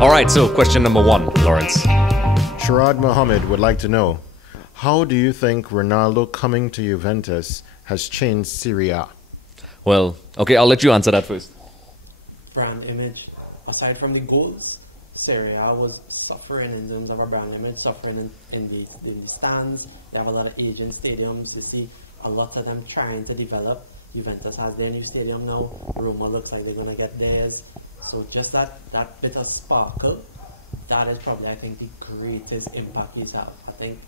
All right, so question number 1, Lawrence. Sharad Mohammed would like to know, how do you think Ronaldo coming to Juventus has changed Serie A? Well, okay, I'll let you answer that first. Brand image. Aside from the goals, Serie A was suffering in terms of a brand image, suffering in the stands. They have a lot of aging stadiums. We see a lot of them trying to develop. Juventus has their new stadium now. Roma looks like they're going to get theirs. So just that bit of sparkle, that is probably, I think, the greatest impact he's had. I think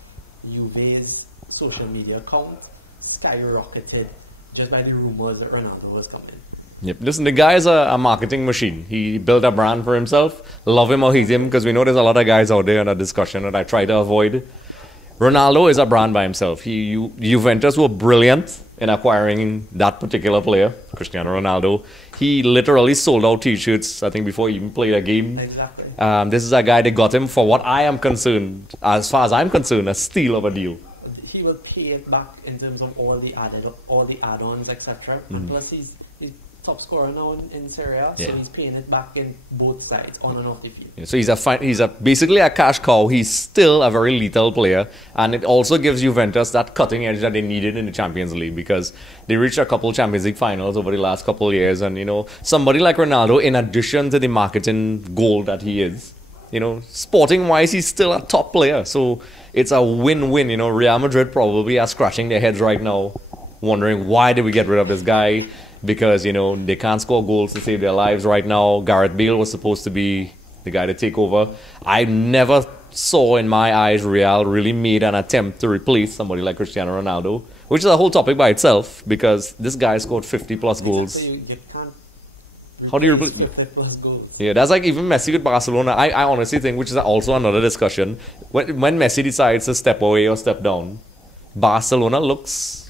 Juve's social media account skyrocketed just by the rumors that Ronaldo was coming. Yep. Listen, the guy is a marketing machine. He built a brand for himself. Love him or hate him, because we know there's a lot of guys out there in a discussion that I try to avoid. Ronaldo is a brand by himself. Juventus were brilliant in acquiring that particular player, Cristiano Ronaldo. He literally sold out T-shirts, I think, before he even played a game. Exactly. This is a guy that got him, for what I am concerned, as far as I'm concerned, a steal of a deal. He will pay it back in terms of all the add-ons, etc. And plus, he's top scorer now in Serie A, so he's paying it back in both sides, on and off the field. Yeah, so he's basically a cash cow. He's still a very lethal player, and it also gives Juventus that cutting edge that they needed in the Champions League, because they reached a couple Champions League finals over the last couple of years, and somebody like Ronaldo, in addition to the marketing gold that he is, sporting wise, he's still a top player. So it's a win-win. Real Madrid probably are scratching their heads right now, wondering why did we get rid of this guy. Because, they can't score goals to save their lives right now. Gareth Bale was supposed to be the guy to take over. I never saw in my eyes Real really made an attempt to replace somebody like Cristiano Ronaldo, which is a whole topic by itself, because this guy scored 50-plus goals. You can't How do you replace 50-plus goals? Yeah, that's like even Messi with Barcelona. I honestly think, which is also another discussion, when Messi decides to step away or step down, Barcelona looks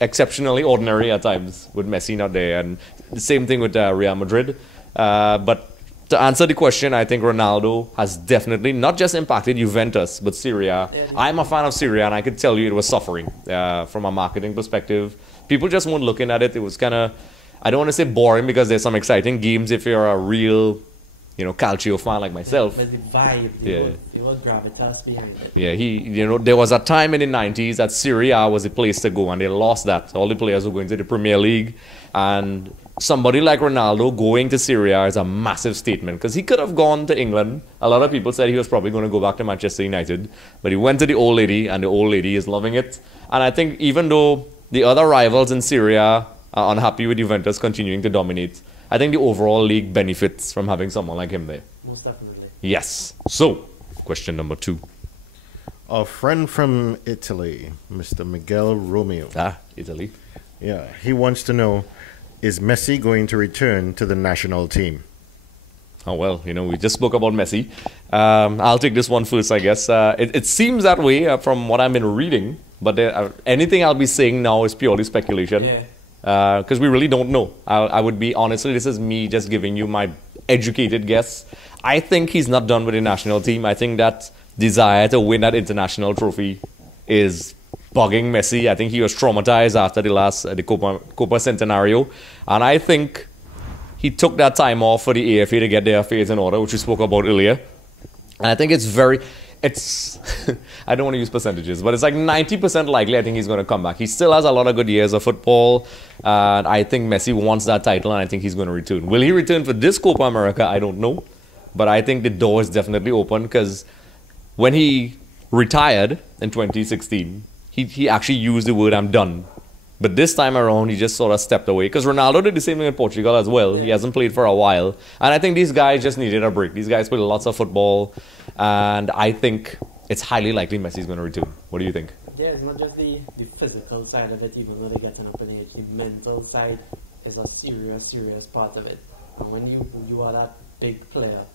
exceptionally ordinary at times with Messi not there, and the same thing with Real Madrid. But to answer the question, I think Ronaldo has definitely not just impacted Juventus, but Serie A. I'm a fan of Serie A, and I could tell you it was suffering from a marketing perspective. People just weren't looking at it. It was kind of, I don't want to say boring, because there's some exciting games if you're a real Calcio fan like myself. But the vibe, there was gravitas behind it. Yeah, there was a time in the 90s that Serie A was the place to go, and they lost that. All the players were going to the Premier League, and somebody like Ronaldo going to Serie A is a massive statement, because he could have gone to England. A lot of people said he was probably going to go back to Manchester United, but he went to the old lady, and the old lady is loving it. And I think even though the other rivals in Serie A are unhappy with Juventus continuing to dominate, I think the overall league benefits from having someone like him there. Most definitely. Yes. So, question number 2. A friend from Italy, Mr. Miguel Romeo. Italy. Yeah, he wants to know, is Messi going to return to the national team? Oh, well, we just spoke about Messi. I'll take this one first, I guess. It seems that way from what I've been reading, but anything I'll be saying now is purely speculation. Yeah. Because we really don't know. I would be, honestly, this is me just giving you my educated guess. I think he's not done with the national team. I think that desire to win that international trophy is bugging Messi. I think he was traumatized after the Copa Centenario. And I think he took that time off for the AFA to get their affairs in order, which we spoke about earlier. And I think I don't want to use percentages, but it's like 90% likely I think he's going to come back. He still has a lot of good years of football, and I think Messi wants that title, and I think he's going to return. Will he return for this Copa America? I don't know, but I think the door is definitely open, because when he retired in 2016, he actually used the word "I'm done." But this time around, he just sort of stepped away, because Ronaldo did the same thing in Portugal as well. He hasn't played for a while, and I think these guys just needed a break. These guys played lots of football, and I think it's highly likely Messi's going to return. What do you think? Yeah, it's not just the physical side of it, even though they're getting up in age. The mental side is a serious part of it. And when you are that big player,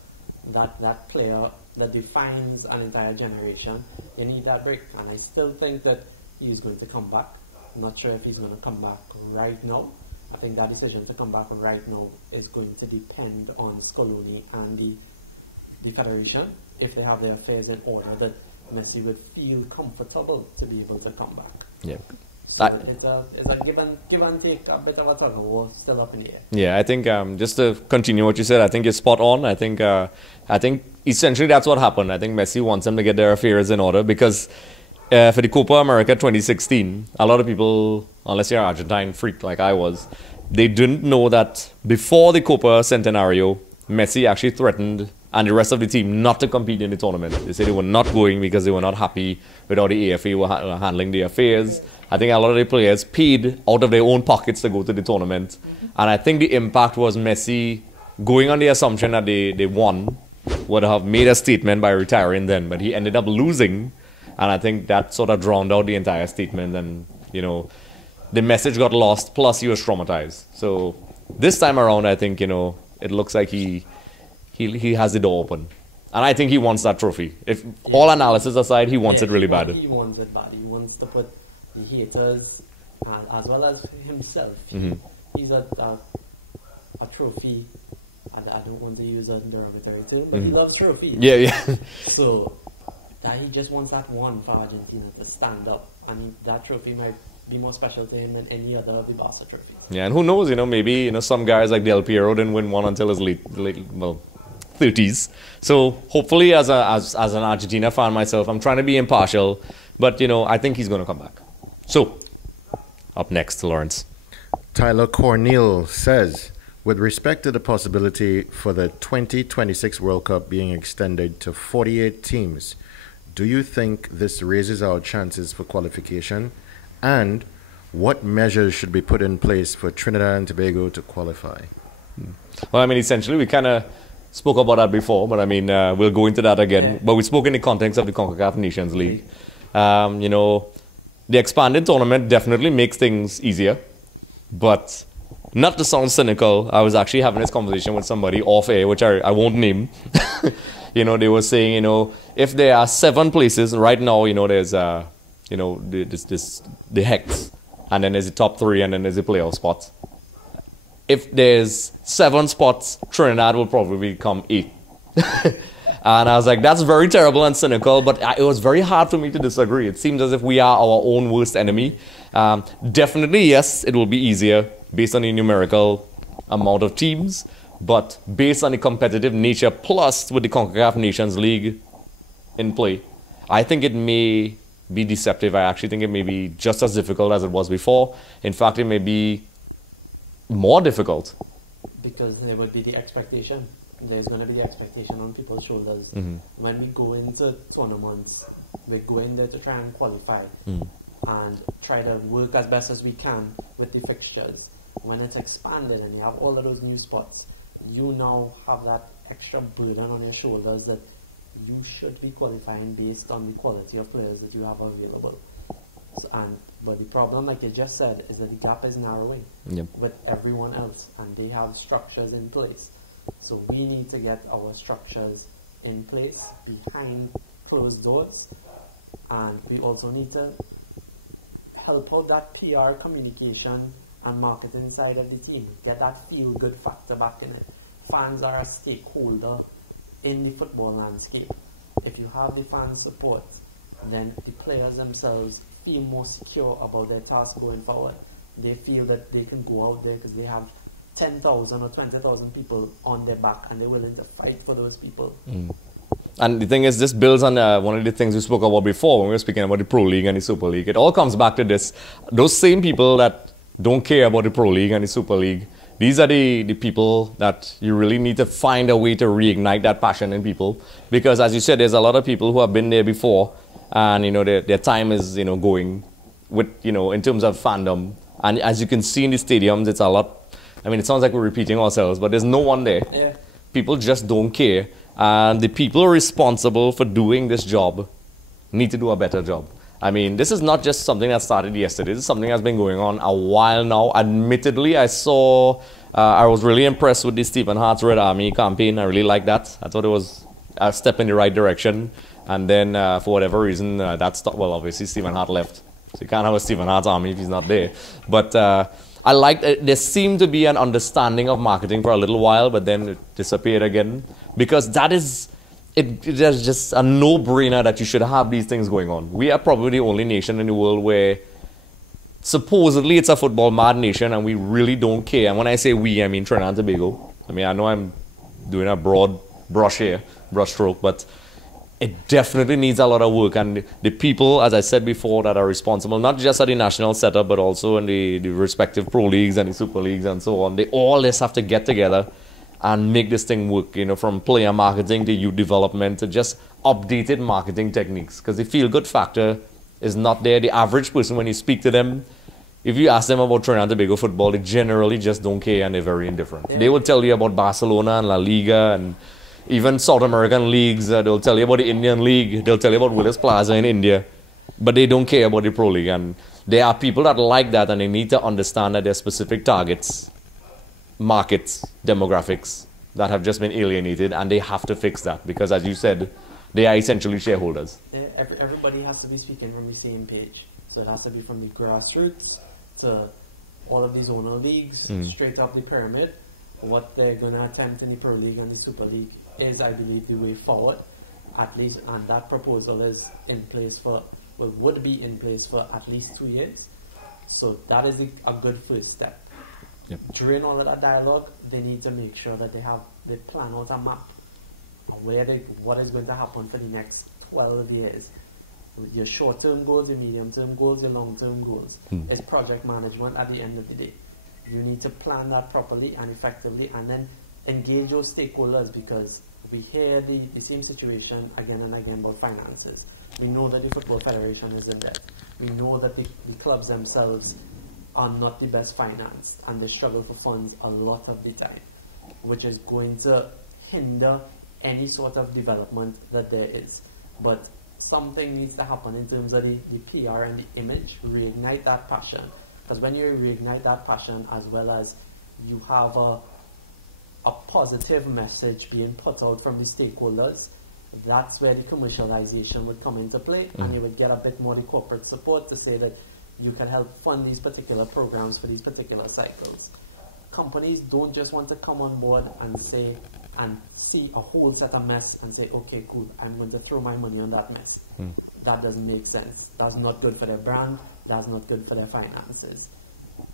that player that defines an entire generation, they need that break. And I still think that he's going to come back. I'm not sure if he's going to come back right now. I think that decision to come back right now is going to depend on Scaloni and the federation, if they have their affairs in order, that Messi would feel comfortable to be able to come back. Yeah. So it's a give and take, a bit of a tug of war, still up in the air. Yeah, I think just to continue what you said, I think you're spot on. I think essentially that's what happened. I think Messi wants them to get their affairs in order because for the Copa America 2016, a lot of people, unless you're an Argentine freak like I was, they didn't know that before the Copa Centenario, Messi actually threatened and the rest of the team not to compete in the tournament. They said they were not going because they were not happy with how the AFA were handling the affairs. I think a lot of the players paid out of their own pockets to go to the tournament. And I think the impact was Messi going on the assumption that they won, would have made a statement by retiring then, but he ended up losing. And I think that sort of drowned out the entire statement. And, you know, the message got lost, plus he was traumatized. So this time around, I think, you know, it looks like he has the door open. And I think he wants that trophy. If all analysis aside, he wants it really bad. He wants it bad. He wants to put the haters, as well as himself. He's a trophy. I don't want to use a derogatory term, but he loves trophies. Yeah. So that he just wants that one for Argentina to stand up, and that trophy might be more special to him than any other of the Barca trophies. Yeah, and who knows? You know, maybe some guys like Del Piero didn't win one until his late 30s. So hopefully, as an Argentina fan myself, I'm trying to be impartial, but I think he's going to come back. So up next, Lawrence. Tyler Cornell says, with respect to the possibility for the 2026 World Cup being extended to 48 teams, do you think this raises our chances for qualification? And what measures should be put in place for Trinidad and Tobago to qualify? Well, I mean, essentially, we kind of spoke about that before, but I mean, we'll go into that again. Yeah. But we spoke in the context of the CONCACAF Nations League. The expanded tournament definitely makes things easier, but not to sound cynical, I was actually having this conversation with somebody off air, which I won't name. They were saying, if there are 7 places right now, there's the hex, and then there's the top 3, and then there's the playoff spots. If there's 7 spots, Trinidad will probably become 8. And I was like, that's very terrible and cynical, but it was very hard for me to disagree. It seems as if we are our own worst enemy. Definitely, yes, it will be easier based on the numerical amount of teams, but based on the competitive nature, plus with the CONCACAF Nations League in play, I think it may be deceptive. I actually think it may be just as difficult as it was before. In fact, it may be more difficult. Because there would be the expectation. There's going to be the expectation on people's shoulders. When we go into tournaments, we're going there to try and qualify and try to work as best as we can with the fixtures. When it's expanded and you have all of those new spots, you now have that extra burden on your shoulders that you should be qualifying based on the quality of players that you have available. But the problem, like you just said, is that the gap is narrowing with everyone else, and they have structures in place. So we need to get our structures in place behind closed doors, and we also need to help out that PR communication and marketing side of the team. Get that feel-good factor back in it. Fans are a stakeholder in the football landscape. If you have the fan support, then the players themselves feel more secure about their task going forward. They feel that they can go out there because they have 10,000 or 20,000 people on their back, and they're willing to fight for those people. And the thing is, this builds on one of the things we spoke about before when we were speaking about the Pro League and the Super League. It all comes back to this. Those same people that don't care about the Pro League and the Super League, these are the people that you really need to find a way to reignite that passion in people. Because as you said, there's a lot of people who have been there before, and their time is going with in terms of fandom. And as you can see in the stadiums, it's a lot. I mean, it sounds like we're repeating ourselves, but there's no one there. Yeah. People just don't care. And the people responsible for doing this job need to do a better job. I mean, this is not just something that started yesterday. This is something that's been going on a while now. Admittedly, I was really impressed with the Stephen Hart's Red Army campaign. I really like that. I thought it was a step in the right direction. And then, for whatever reason, that stopped. Well, obviously, Stephen Hart left. So you can't have a Stephen Hart's army if he's not there. But I liked it. There seemed to be an understanding of marketing for a little while, but then it disappeared again. Because that is, it is just a no-brainer that you should have these things going on. We are probably the only nation in the world where supposedly it's a football mad nation and we really don't care. And when I say we, I mean Trinidad and Tobago. I mean, I know I'm doing a broad brush here, brush stroke, but it definitely needs a lot of work. And the people, as I said before, that are responsible, not just at the national setup, but also in the respective pro leagues and the super leagues and so on, they all just have to get together and make this thing work, you know, from player marketing to youth development to just updated marketing techniques. Because the feel-good factor is not there. The average person, when you speak to them, if you ask them about Trinidad and Tobago football, they generally just don't care and they're very indifferent. Yeah. They will tell you about Barcelona and La Liga and even South American leagues. They'll tell you about the Indian League. They'll tell you about Willis Plaza in India. But they don't care about the Pro League. And there are people that like that, and they need to understand that there are specific targets, markets, demographics that have just been alienated, and they have to fix that because, as you said, they are essentially shareholders. Yeah, everybody has to be speaking from the same page. So it has to be from the grassroots to all of these owner leagues, straight up the pyramid. What they're going to attempt in the Pro League and the Super League is, I believe, the way forward, at least, and that proposal is in place for, well, would be in place for at least 2 years. So that is a good first step. Yep. During all of that dialogue, they need to make sure that they plan out a map of what is going to happen for the next 12 years. Your short-term goals, your medium-term goals, your long-term goals. It's project management at the end of the day. You need to plan that properly and effectively and then engage your stakeholders, because we hear the same situation again and again about finances. We know that the Football Federation is in debt. We know that the clubs themselves are not the best financed and they struggle for funds a lot of the time, which is going to hinder any sort of development that there is. But something needs to happen in terms of the PR and the image, reignite that passion. Because when you reignite that passion, as well as you have a positive message being put out from the stakeholders, that's where the commercialization would come into play, and you would get a bit more the corporate support to say that you can help fund these particular programs for these particular cycles. Companies don't just want to come on board and say and see a whole set of mess and say, okay, cool, I'm going to throw my money on that mess. That doesn't make sense. That's not good for their brand. That's not good for their finances.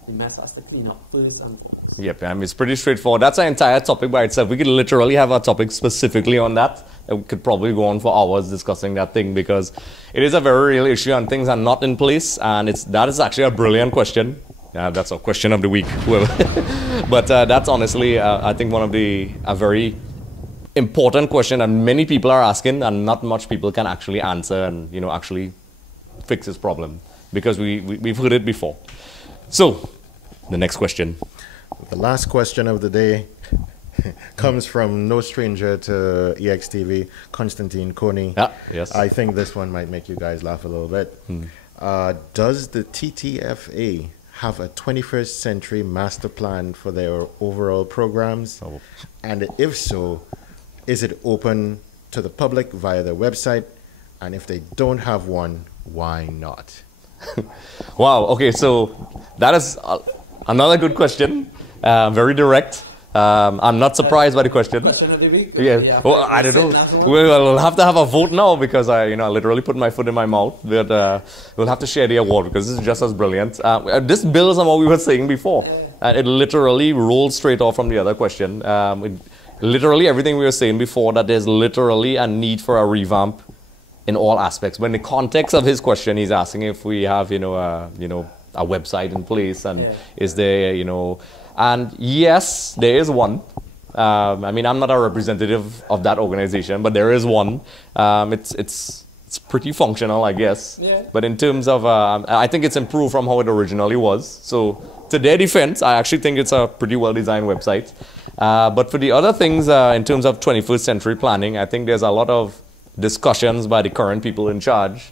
The mess has to clean up first and foremost. Yep, I mean, it's pretty straightforward. That's an entire topic by itself. We could literally have a topic specifically on that. We could probably go on for hours discussing that thing, because it is a very real issue and things are not in place. And that is actually a brilliant question. That's a question of the week, whoever. But that's honestly, I think, a very important question that many people are asking, and not much people can actually answer and, you know, actually fix this problem, because we've heard it before. So, the next question. The last question of the day comes from no stranger to EXTV, Constantine Coney. Yes. I think this one might make you guys laugh a little bit. Does the TTFA have a 21st century master plan for their overall programs? And if so, is it open to the public via their website? And if they don't have one, why not? Wow, okay, so that is another good question. Very direct. I'm not surprised by the question. Question of the week? Yeah. Well, I don't know. We'll have to have a vote now, because I literally put my foot in my mouth. But we'll have to share the award, because this is just as brilliant. This builds on what we were saying before. And it literally rolls straight off from the other question. Literally everything we were saying before, that there's literally a need for a revamp in all aspects. When the context of his question, he's asking if we have, a website in place, and is there, and yes, there is one. I mean, I'm not a representative of that organization, but there is one. It's pretty functional, I guess. Yeah. But in terms of, I think it's improved from how it originally was. So to their defense, I actually think it's a pretty well-designed website. But for the other things, in terms of 21st century planning, I think there's a lot of discussions by the current people in charge.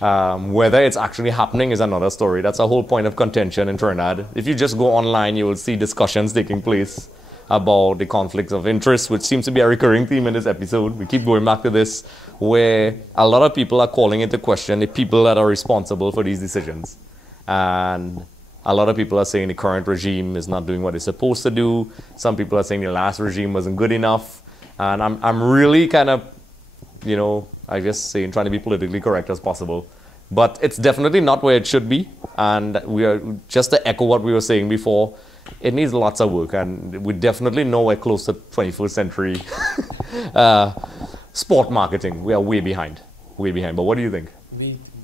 Whether it's actually happening is another story. That's a whole point of contention in Trinidad. If you just go online, you will see discussions taking place about the conflicts of interest, which seems to be a recurring theme in this episode. We keep going back to this, where a lot of people are calling into question the people that are responsible for these decisions. And a lot of people are saying the current regime is not doing what it's supposed to do. Some people are saying the last regime wasn't good enough. And I'm really kind of, I guess trying to be politically correct as possible, But it's definitely not where it should be. And we are, just to echo what we were saying before, it needs lots of work. And we're definitely nowhere close to 21st century sport marketing. We are way behind. Way behind. But what do you think?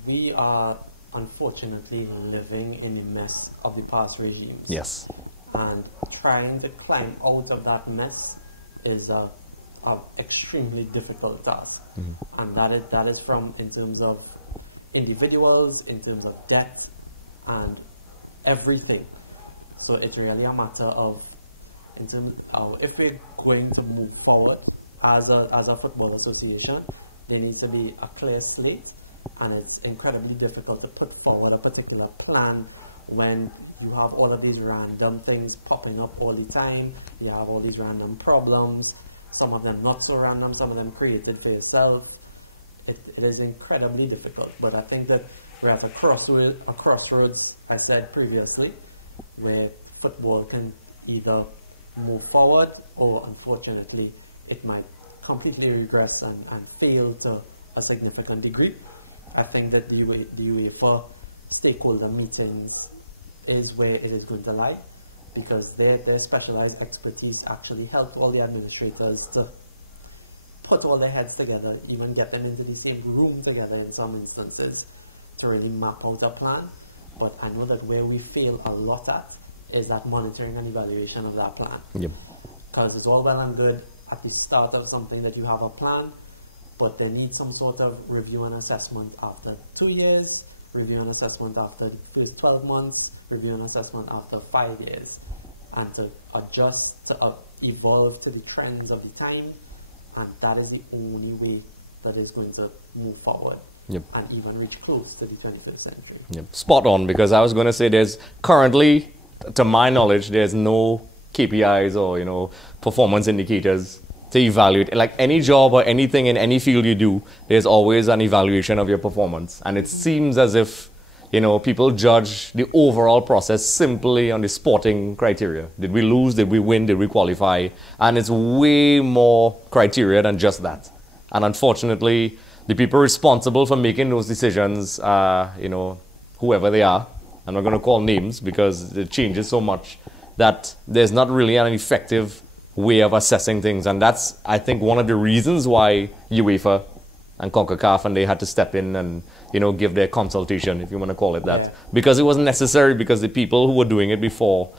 We are unfortunately living in the mess of the past regimes. Yes. And trying to climb out of that mess is a extremely difficult task. Mm-hmm. And that is from in terms of individuals, in terms of debt, and everything. So it's really a matter of, in terms of, if we're going to move forward as a football association, there needs to be a clear slate, and it's incredibly difficult to put forward a particular plan when you have all of these random things popping up all the time. You have all these random problems, some of them not so random, some of them created for yourself. It is incredibly difficult, but I think that we're at a crossroads, I said previously, where football can either move forward or, unfortunately, it might completely regress and fail to a significant degree. I think that the UEFA stakeholder meetings is where it is going to lie, because their specialized expertise actually help all the administrators to put all their heads together, even get them into the same room together in some instances, to really map out a plan. But I know that where we fail a lot at is that monitoring and evaluation of that plan. Yep. Because it's all well and good at the start of something that you have a plan, but there needs some sort of review and assessment after 2 years, review and assessment after 12 months, review and assessment after 5 years, and to adjust, to evolve to the trends of the time. And that is the only way that is going to move forward. Yep. And even reach close to the 21st century. Yep. Spot on, because I was going to say there's currently, to my knowledge, there's no KPIs or, performance indicators to evaluate. Like any job or anything in any field you do, there's always an evaluation of your performance. And it seems as if, people judge the overall process simply on the sporting criteria. Did we lose? Did we win? Did we qualify? And it's way more criteria than just that. And unfortunately, the people responsible for making those decisions, whoever they are, I'm not going to call names because it changes so much, that there's not really an effective way of assessing things. And that's, I think, one of the reasons why UEFA and CONCACAF, and they had to step in and, give their consultation, if you want to call it that. Yeah. Because it wasn't necessary, because the people who were doing it before,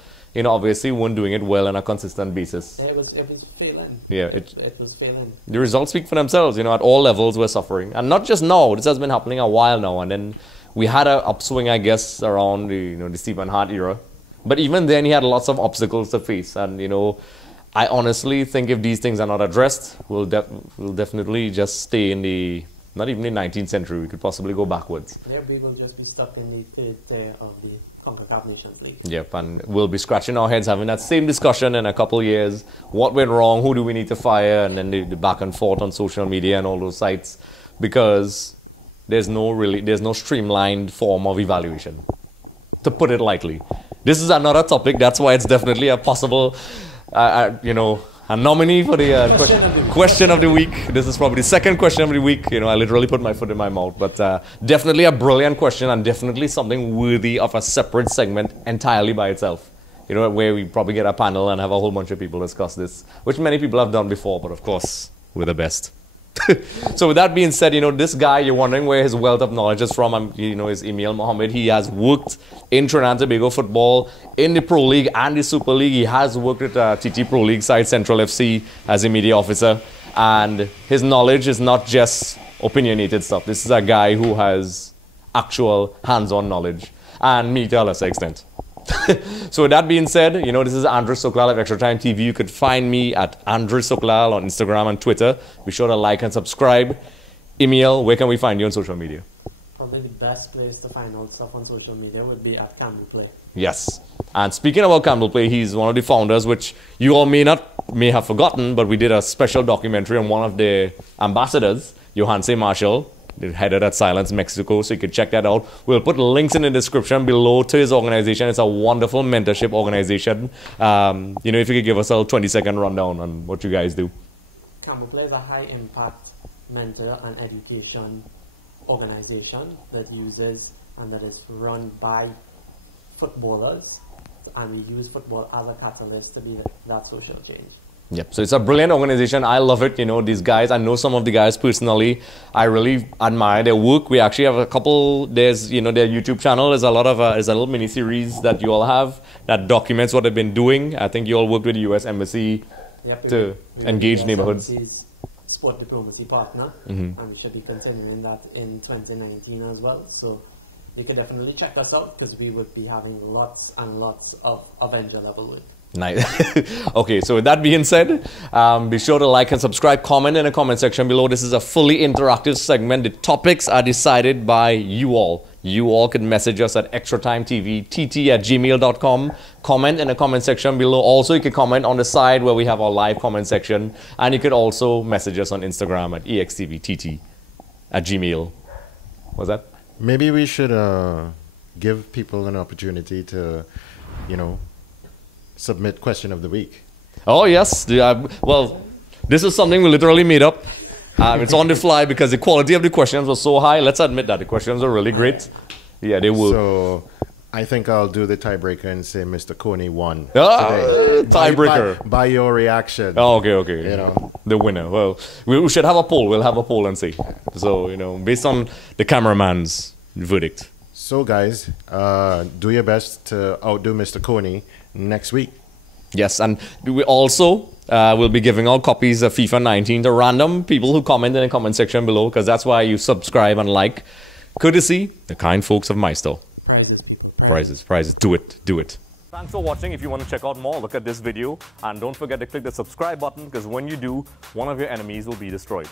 obviously weren't doing it well on a consistent basis. Yeah, it was failing. Yeah, it was failing. The results speak for themselves, at all levels we're suffering. And not just now, this has been happening a while now. And then we had an upswing, I guess, around the Stephen Hart era. But even then, he had lots of obstacles to face. And, I honestly think if these things are not addressed, we'll definitely just stay in the, not even the 19th century, we could possibly go backwards. There we will just be stuck in the third tier of the CONCACAF Nations League. Yep, and we'll be scratching our heads having that same discussion in a couple of years. What went wrong? Who do we need to fire? And then the back and forth on social media and all those sites, because there's no streamlined form of evaluation, to put it lightly. This is another topic. That's why it's definitely a possible, a nominee for the question of the week. This is probably the second question of the week. I literally put my foot in my mouth. But definitely a brilliant question, and definitely something worthy of a separate segment entirely by itself. Where we probably get a panel and have a whole bunch of people discuss this, which many people have done before, but of course, we're the best. So with that being said, this guy, you're wondering where his wealth of knowledge is from. Is Amiel Mohammed. He has worked in Trinidad Tobago football, in the Pro League and the Super League. He has worked at TT Proleague side, Central FC, as a media officer. And his knowledge is not just opinionated stuff. This is a guy who has actual hands-on knowledge, and me to a lesser extent. So with that being said, this is Andre Sooklal of Extra Time TV. You could find me at Andre Sooklal on Instagram and Twitter. Be sure to like and subscribe. Amiel, where can we find you on social media? Probably the best place to find out stuff on social media would be at Campbell Play. Yes. And speaking about Campbell Play, he's one of the founders, which you all may have forgotten, but we did a special documentary on one of their ambassadors, Johanse Marshall. They headed at Silence Mexico, so you can check that out. We'll put links in the description below to his organization. It's a wonderful mentorship organization. If you could give us a 20-second rundown on what you guys do. Campbell Play is a high-impact mentor and education organization that uses and that is run by footballers, and we use football as a catalyst to be that social change. Yep. So it's a brilliant organization. I love it. You know, these guys, I know some of the guys personally. I really admire their work. We actually have a couple, there's, you know, their YouTube channel. There's a lot of, there's a little mini series that you all have that documents what they've been doing. I think you all worked with the US Embassy to engage neighborhoods. Sport diplomacy partner, and we should be continuing that in 2019 as well. So you can definitely check us out because we would be having lots and lots of Avenger level work. Nice. Okay, so with that being said, be sure to like and subscribe, comment in the comment section below. This is a fully interactive segment. The topics are decided by you all. You all can message us at extratimeTV@gmail.com. Comment in the comment section below. Also, you can comment on the side where we have our live comment section. And you could also message us on Instagram at EXTVTT@gmail. What's that? Maybe we should give people an opportunity to, you know, submit question of the week. Oh, yes. Well, this is something we literally made up. It's on the fly because the quality of the questions was so high. Let's admit that the questions are really great. Yeah, they were. So I think I'll do the tiebreaker and say Mr. Coney won. Tiebreaker. By your reaction. Oh, okay. You know. The winner. Well, we should have a poll. We'll have a poll and see. So, you know, based on the cameraman's verdict. So, guys, do your best to outdo Mr. Coney next week. Yes, and we also will be giving out copies of FIFA 19 to random people who comment in the comment section below, because that's why you subscribe and like. Courtesy the kind folks of MyStore. Prizes. Do it. Thanks for watching. If you want to check out more, look at this video. And don't forget to click the subscribe button, because when you do, one of your enemies will be destroyed.